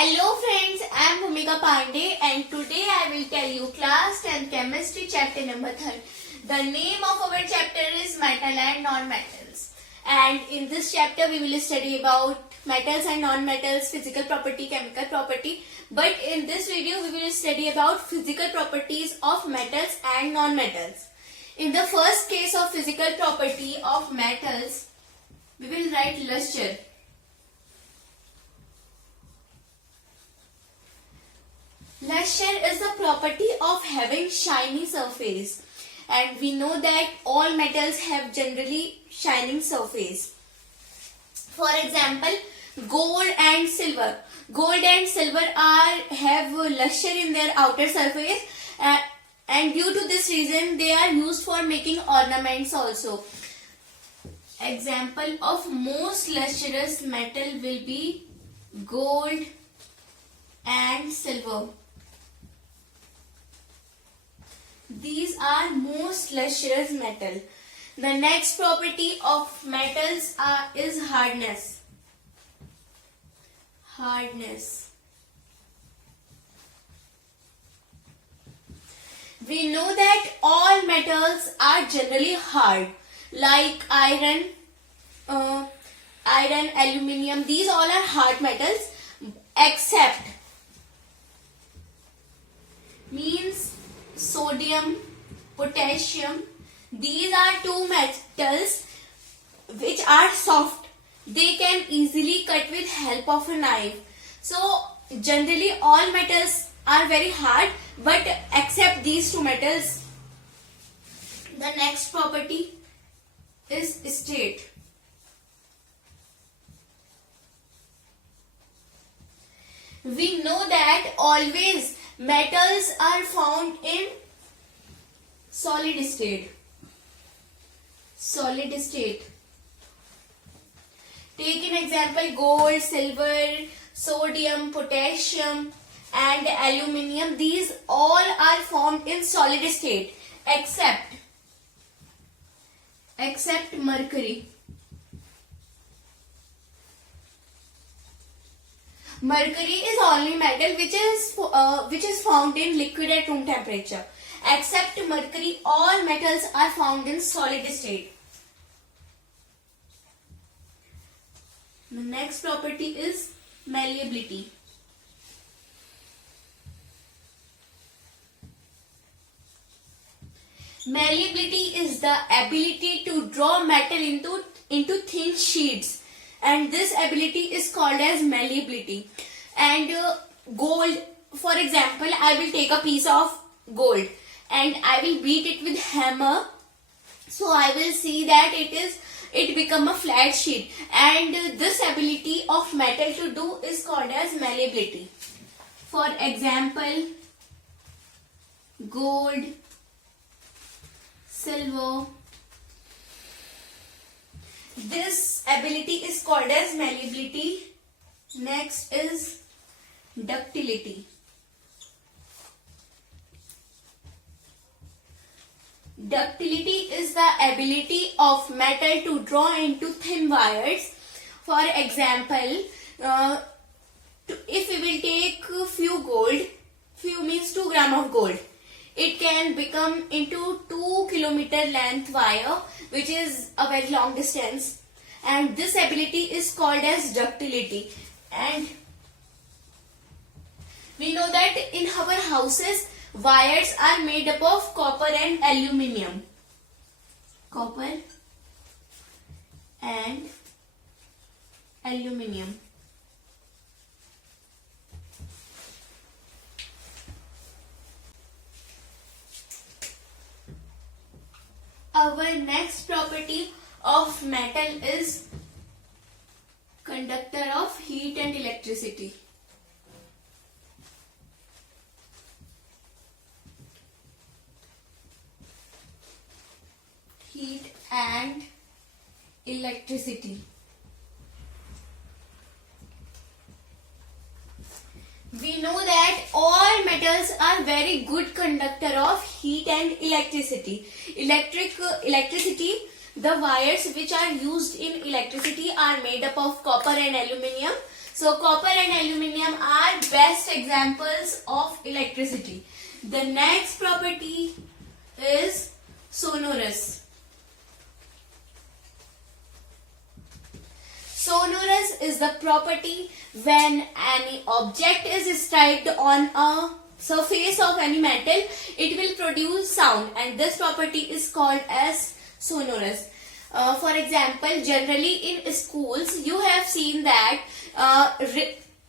Hello friends, I am Bhumika Pandey and today I will tell you class 10 chemistry chapter number 3. The name of our chapter is metal and non-metals. And in this chapter we will study about metals and non-metals, physical property, chemical property. But in this video we will study about physical properties of metals and non-metals. In the first case of physical property of metals, we will write luster. Luster is the property of having shiny surface, and we know that all metals have generally shining surface. For example, gold and silver. Gold and silver have luster in their outer surface, and due to this reason they are used for making ornaments also. Example of most lustrous metal will be gold and silver. These are most lustrous metal. The next property of metals is hardness. Hardness. We know that all metals are generally hard, like iron, aluminium. These all are hard metals, except means sodium, potassium. These are two metals which are soft. They can easily cut with help of a knife. So generally all metals are very hard, but except these two metals. The next property is state. We know that always metals are found in solid state. Solid state. Take an example: gold, silver, sodium, potassium and aluminium. These all are formed in solid state except mercury. Mercury is only metal which is found in liquid at room temperature. Except mercury, all metals are found in solid state. The next property is malleability. Malleability is the ability to draw metal into thin sheets, and this ability is called as malleability. And gold, for example, I will take a piece of gold and I will beat it with hammer, so I will see that it become a flat sheet, and this ability of metal to do is called as malleability. For example, gold, silver, this ability is called as malleability. Next is ductility. Ductility is the ability of metal to draw into thin wires. For example, if we will take few gold, few means 2 gram of gold, it can become into 2 kilometer length wire, which is a very long distance, and this ability is called as ductility. And we know that in our houses wires are made up of copper and aluminium. Copper and aluminium. Our next property of metal is conductor of heat and electricity. Heat and electricity. We know that all metals are very good conductor of heat and electricity. Electricity, the wires which are used in electricity are made up of copper and aluminium. So copper and aluminium are best examples of electricity. The next property is sonorous. Sonorous is the property when any object is struck on a surface of any metal, it will produce sound, and this property is called as sonorous. For example, generally in schools you have seen that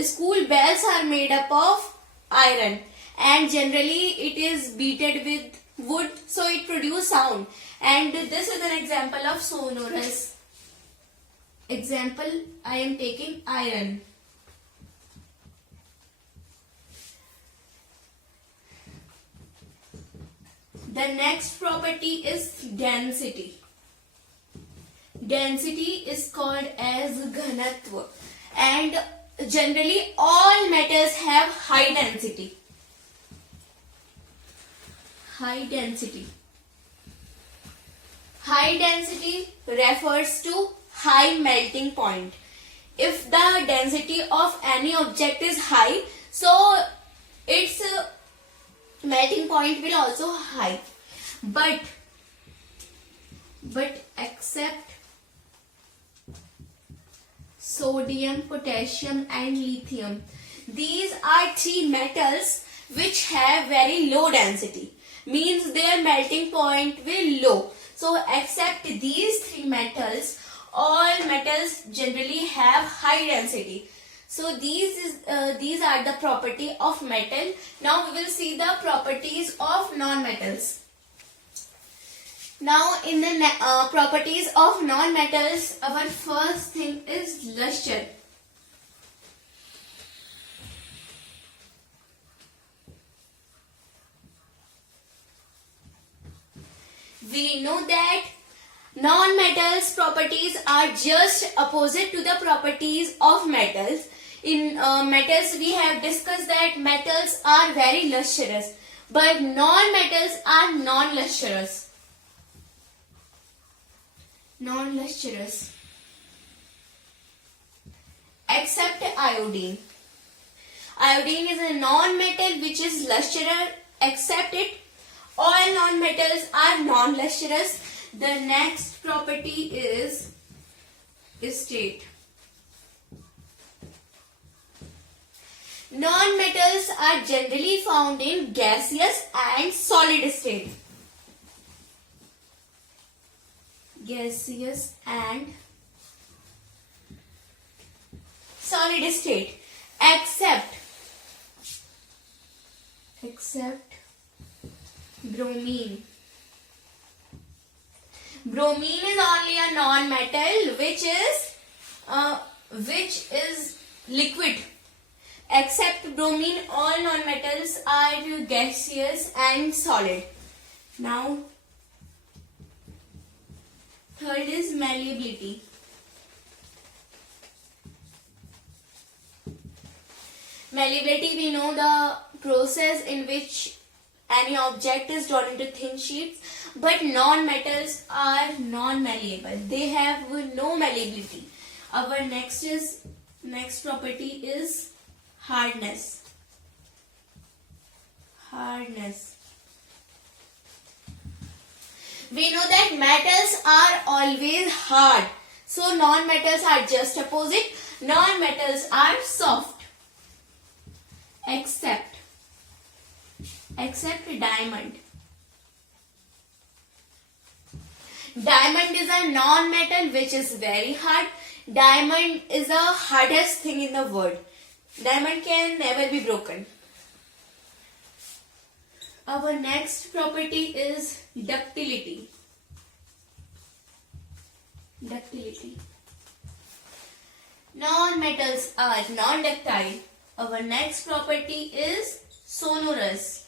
school bells are made up of iron, and generally it is beaten with wood, so it produces sound, and this is an example of sonorous. Example, I am taking iron. The next property is density. Density is called as ghanatva, and generally all metals have high density. High density. High density refers to high melting point. If the density of any object is high, so its melting point will also high. But except sodium, potassium and lithium, these are three metals which have very low density, means their melting point will low. So except these three metals, all metals generally have high density. So these are the property of metal. Now we will see the properties of non-metals. Now in the properties of non-metals, our first thing is luster. We know that non-metals properties are just opposite to the properties of metals. In metals we have discussed that metals are very lustrous, but non-metals are non-lustrous. Non-lustrous. Except iodine. Iodine is a non-metal which is lustrous. Except it, all non-metals are non-lustrous. The next property is state. Non-metals are generally found in gaseous and solid state. Gaseous and solid state. Except bromine. Bromine is only a non-metal which is liquid. Except bromine, all non-metals are gaseous and solid. Now, third is malleability. Malleability, we know the process in which any object is drawn into thin sheets, but non-metals are non-malleable. They have no malleability. Our next property is hardness. Hardness. We know that metals are always hard. So non-metals are just opposite. Non-metals are soft. Except diamond. Diamond is a non-metal which is very hard. Diamond is the hardest thing in the world. Diamond can never be broken. Our next property is ductility. Ductility. Non-metals are non-ductile. Our next property is sonorous.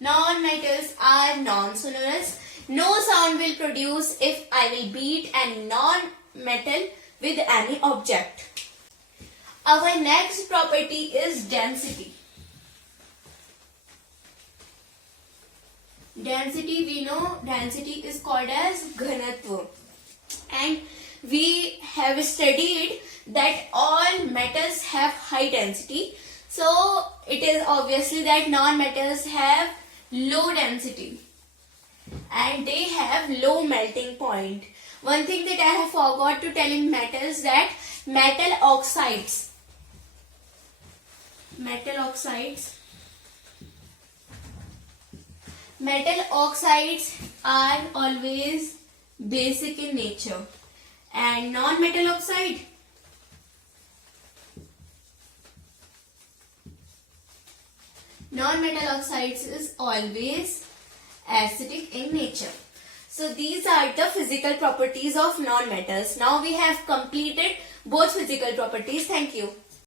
Non-metals are non-sonorous. No sound will produce if I will beat any non-metal with any object. Our next property is density. Density, we know density is called as ghanatva. And we have studied that all metals have high density. So it is obviously that non-metals have low density and they have low melting point. One thing that I have forgot to tell in metals, that metal oxides are always basic in nature, and non-metal oxide oxides is always acidic in nature. So these are the physical properties of non-metals. Now we have completed both physical properties. Thank you.